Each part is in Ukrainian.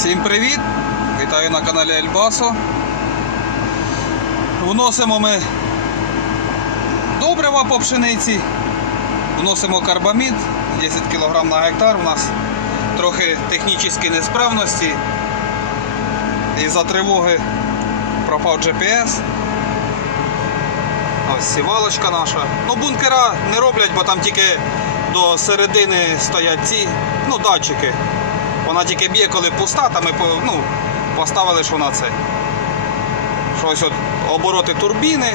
Всім привіт! Вітаю на каналі Ельбасо. Вносимо ми добрива по пшениці, вносимо карбамід 10 кг на гектар. У нас трохи технічні несправності. Із-за тривоги пропав GPS. Ось сівалочка наша. Ну, бункера не роблять, бо там тільки до середини стоять ці ну, датчики. Вона тільки б'є, коли пуста, та ми ну, поставили, що вона це. Що ось от обороти турбіни.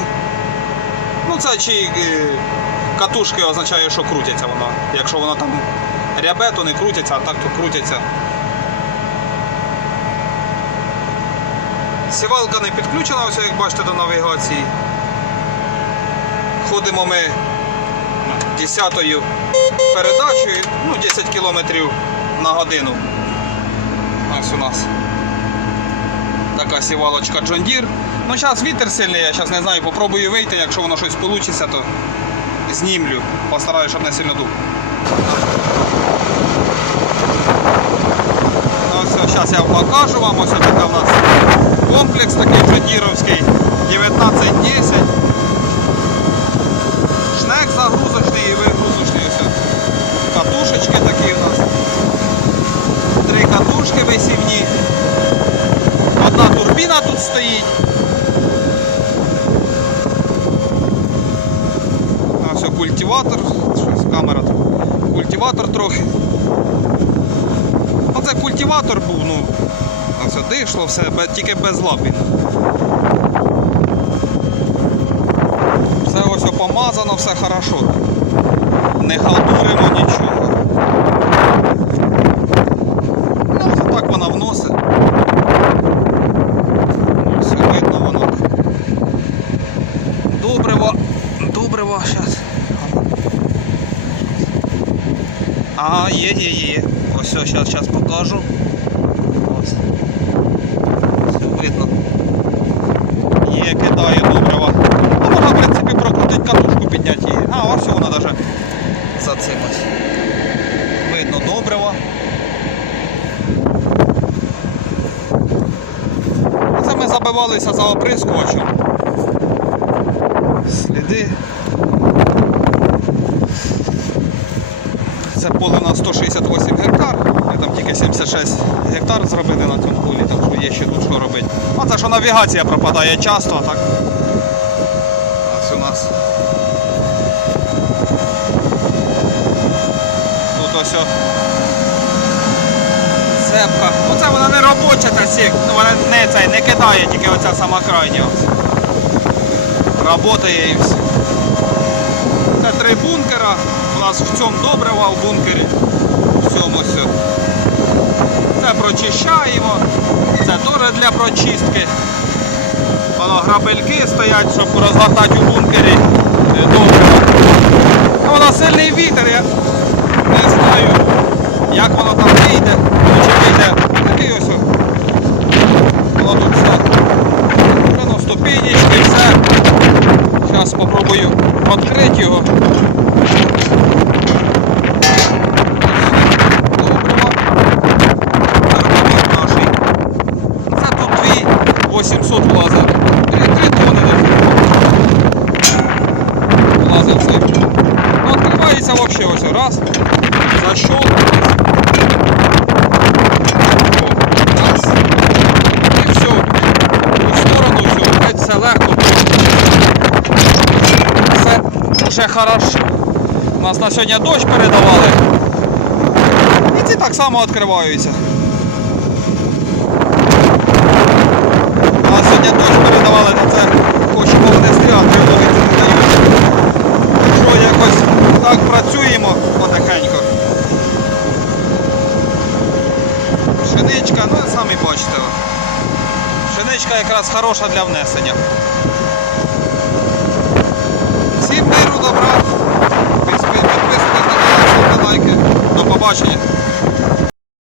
Ну це чи е, катушки означає, що крутяться воно. Якщо воно там рябе, то не крутяться, а так то крутяться. Сівалка не підключена, ось як бачите, до навігації. Ходимо ми 10-ю передачею, ну 10 км на годину. Ось у нас така сівалочка Deere. Ну зараз вітер сильний, я зараз не знаю, попробую вийти, якщо воно щось вийде, то знімлю. Постараюсь, щоб не сильно дух. Ну, все, зараз я покажу вам, ось такий у нас комплекс такий джондіровський 1910. Шнек загрузочний і вигрузочний. Ось. Катушечки такі у нас. Три катушки висівні. Турбіна тут стоїть. А все, культиватор. Щось камера тут. Культиватор трохи. Ну це культиватор був, ну. А все дишло, все, тільки без лапін. Все ось помазано, все хорошо. Не халтуримо нічого. Ну, ось так вона вносить. Все видно воно. Добриво. Добриво зараз. Ага, є, є, є. Ось все, зараз, зараз покажу. Все видно. Є, кидає добрива. Ну, можна, в принципі, прокрутити катушку, підняти її. А, ось вона навіть за цим. Видно добрива. Це ми забивалися за оприскувачем. Сліди. Це поле у нас 168 гектар. Ми там тільки 76 гектар зробили на цьому полі, так що є ще тут що робити. А це що навігація пропадає часто, так. Ось у нас. Тут ось. Цепка. Ну це вона не робоча ця сік. Ну вона не цей не кидає, тільки оця сама крайня. Работає і все. Це три бункера. Нас в цьому добрива в бункері. В цьому все. Це прочищаємо. Це теж для прочистки. Воно грабельки стоять, щоб розгортати у бункері е, добрива. Ну, воно сильний вітер, я не знаю, як воно там вийде. Чи вийде. Такий ось. Воно тут все. Воно ступенечки, все. Зараз спробую відкрити його. Доброго. Карбамід наший. Це тут дві 800 влазить. Три, три тони десь. Влазить все. Ну, відкривається взагалі ось раз. зашел, Раз. Все. У сторону все. опять все легко. Все вже хорошо. У нас на сьогодні дощ передавали. І ці так само відкриваються. У нас сьогодні дощ передавали, на це хочемо внести, а тривоги це не дають. Що якось так працюємо потихеньку. Пшеничка, ну самі бачите. Пшеничка якраз хороша для внесення.